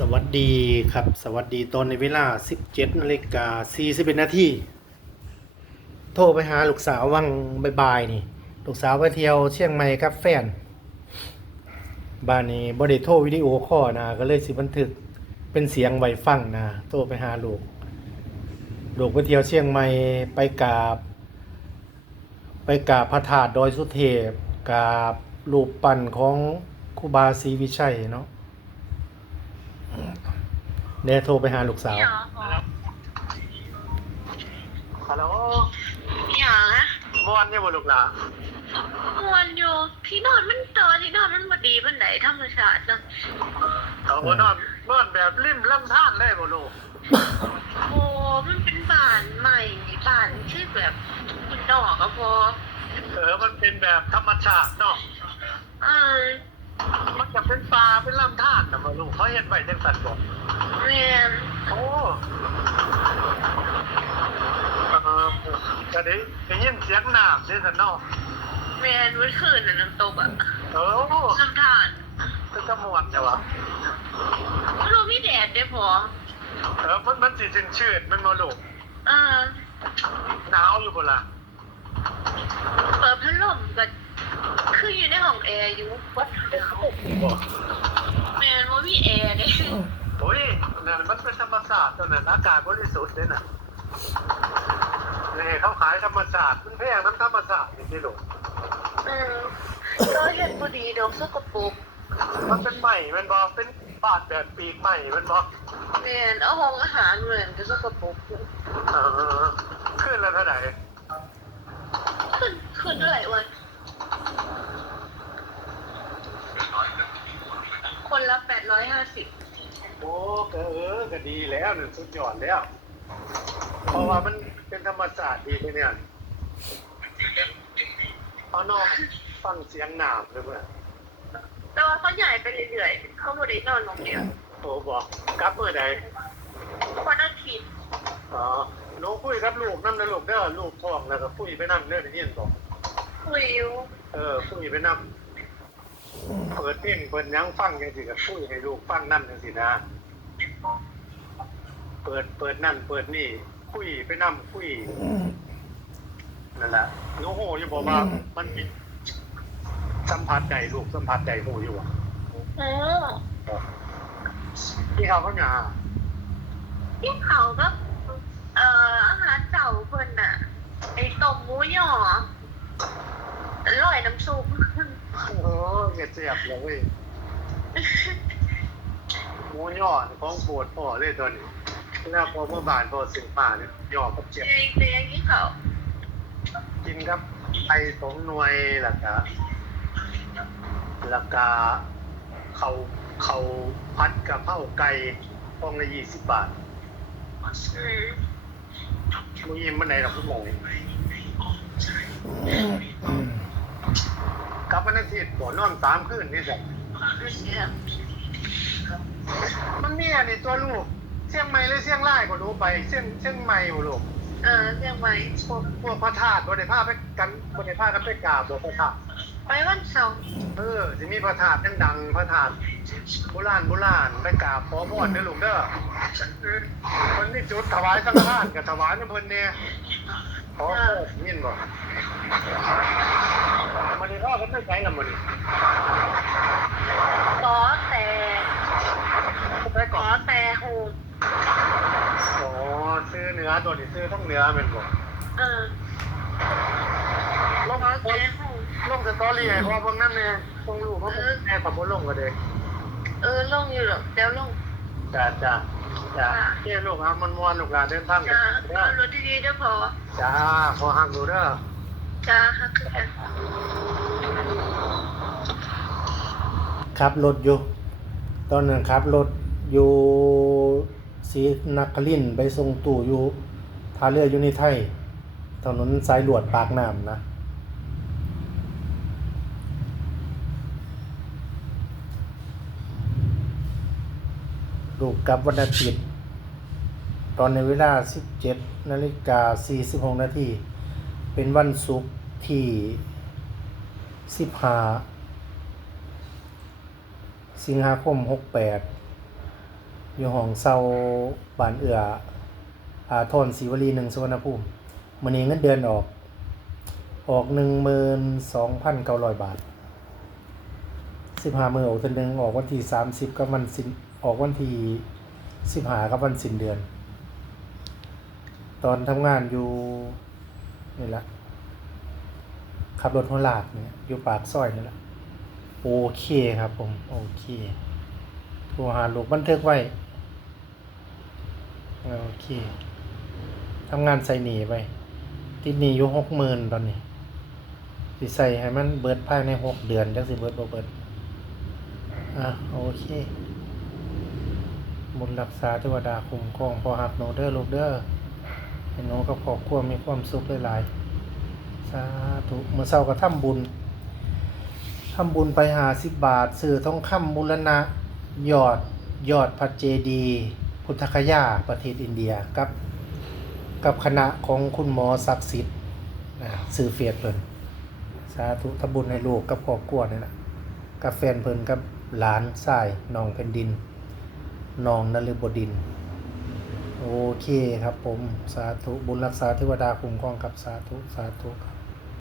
สวัสดีครับ สวัสดีตอนในเวลา 17นาฬิกา41นาทีโทรไปหาลูกสาววังบายๆนี่ ลูกสาวไปเที่ยวเชียงใหม่กับแฟน บ้านนี้บ่ได้โทรวิดีโอคอลนะก็เลยสิบันทึกเป็นเสียงไว้ฟังนะโทรไปหาลูก ลูกไปเที่ยวเชียงใหม่ไปกราบ ไปกราบพระธาตุดอยสุเทพกราบรูปปั้นของครูบาศรีวิชัยเนาะ เดี๋ยวโทรไปหาลูกสาวหยาฮัลโหลหยาม่วนนี่บ่ลูกหลานมวนอยู่ที่นอนมันตอที่นอนมันบดีบันไดธรรมชาติเนาะเอาบ่นอนนอนแบบริมลำธารได้บ่ลูกโอ้มันเป็นบ้านใหม่บ้านชื่อแบบมันดอกอะพอเออมันเป็นแบบธรรมชาติเนาะเออ มันจะเป็นป่าเป็นลำธารน่ะบ่ลูกเขาเฮ็ดไว้จังซั่นบ่เรียนโอ้เออก็ได้ได้ยินเสียงน้ำด้วยซั่นเนาะเรียนวันคืนน่ะน้ำตกอะเออน้ำทานเป็นตะม่วนแต่ว่ามันรู้มีแดดได้พอเออมันมันสิชื้นๆมันบ่ลูกเออหนาวอยู่บ่ล่ะเปิดพัดลมก็คืออยู่ในห้องแอ ร์อยู่วัดเดิมบ่แมนว่ามีแอร์เด้โอ้ยนั่นมันเป็นธรรมชาติตัวนั้นอากาศบริสุทธิ์เลยน่ะนี่เขาขายธรรมชาสติมันแพงน้ำธรรมชาสตินี่สิลูกเออก็เห็นบดีดอกสกปรกมันเป็นใหม่มันบอกเป็นบาดแบบปีกใหม่มันบอกแมนเอาห้องอาหารเหมือนก็สกปรกเออขึ้นแล้วเท่าไหร่ขึ้นขึ้นเท่าไหร่วันละแปด ร้อยห้าสิบโอ้ก็เออก็ดีแล้วหนึ่งสุดยอดแล้ว เพราะว่ามันเป็นธรรมชาติดีทีเนี่ยเอานอกฟังเสียงหนามเลยเพื่อนแต่ว่าเขาใหญ่ไปเรื่อยๆเขาบริโนอนโรงเดียวโอ้บอกกลับเมื่อใดวันอาทิตย์อ๋อหนูคุยกับลูกนั่นนะลูกเด้อลูกท้องแล้วก็คุยไปนั่นเด้อได้ยินบอกคุยอยู่เออคุยไปนั่ เปิดเพลงเปิดหยังฟังจังสิกับคุยให้ลูกฟังนั่นจังสินะ เปิดเปิดนั่น เปิดนี่ คุยไปนั่คุยนั่นแหละหนูโหอยู่บอกว่ามันมีสัมผัสใจลูกสัมผัสใจโหอยู่อะเออที่เขาเขาหยาที่เขาก็เอ่ออาหารเจ้าเพิ่นน่ะไอ้ต้มหมูหย่ออร่อยน้ำซุป โอ้เงียเสียบเลยเว้ยหมูย่อของโปวดพ่อเลยตัวนี้แล้วพอเมื่อบานพอสิงป่าเนี่ยย่อกับเจ็บเจ๊งเจ๊งที่เขากินครับไอสองหน่วยหลักกะหลักกะเขาเขาพัดกับเผาไก่ฟองละยี่สิบบาทอืมมึงยิ้มมันไหนหรอกพี่หมงกลับวัน อาทิตย์บ่นอนสามคืนนี่สิเนี่ยมันเนี่ยนี่ตัวลูกเชียงใหม่หรือเชียงรายก็รู้ไปเชียงเชียงใหม่บ่ลูกเออเรียกไว้พวกพวกพระธาตุบ่ได้พาไปกันบ่ได้พากันไปกราบบ่พระธาตุไปวันเสาร์เออสิมีพระธาตุดังๆพระธาตุโบราณโบราณไปกราบขอพรเด้อลูกเด้ออืมมันนี่จุดถวายสังฆทานกับถวายน้ำเพิ่นเนี่ย ขอพรยินบ่มันนี่พ่อก็ไม่ใช้ละมันนี่อแต่ไปก่อแต่โฮมอ๋อซื้อเนื้อตัวนี้ซื้อทั้งเนื้อแม่นบ่เออลงขอแต่ลงสตอรี่ให้พ่อเบิ่งนำแน่คงรู้เพราะผมแม่ก็บ่ลงก็เด้เออลงอยู่หรอกเดี๋ยวลงจ้าจ้า จ้าเจ้ลูกเอามันม่วนลูกหลานเดินทางกันจ้าเด้อเอารถดีๆเด้อพอจ้าขอหักดูเด้อจ้าฮักคือกันขับรถอยู่ ตอนนั้นขับรถอยู่ศรีนครินทร์ไปส่งตู่อยู่ท่าเรืออยู่ในไทยถนนสายหลวดปากน้ำนะ ลูกับวันอาทิตย์ ตอนในเวลา 17นาฬิกา46นาทีเป็นวันศุกร์ที่ 15 สิงหาคม 68 อยู่ห้องเซาบ้านเอืออาทนศรีวลีหนึ่งสุวรรณภูมิมื้อนี้เงินเดือนออก ออก 12,900 บาท 15มือออกเทื่อหนึ่งออกวันที่ 30 กับวันสิ้น ออกวันที่15กับวันสิ้นเดือน ตอนทำงานอยู่นี่แหละขับรถหัวลากเนี่ยอยู่ปากซอยนี่แหละโอเคครับผม โอเคโทรหาลูกบันทึกไว้ โอเคทำงานใส่หนีไป ติดหนีอยู่หกหมื่นตอนนี้สิใส่ให้มันเบิดภายในหกเดือนจักสิเบิดบ่เบิดอะโอเค บุญรักษาเทวดาคุ้มครองพอหักโนเด้อลูกเด้อให้หนูกับครอบครัวมีความสุขหลายๆสาธุเมื่อเช้าก็ทำบุญทำบุญไปหาสิบบาทสื่อทองคำมูลนะยอดยอดพระเจดีพุทธคยาประเทศอินเดียกับกับคณะของคุณหมอศักดิ์สิทธิ์นะสื่อเฟียดเพิ่นสาธุทำบุญให้ลูกกับครอบครัวนี่แหละกับแฟนเพิ่นกับหลานชายน้องแผ่นดิน นองนฤบดิน โอเคครับผม สาธุบุญรักษาเทวดาคุ้มครองกับ สาธุ สาธุครับ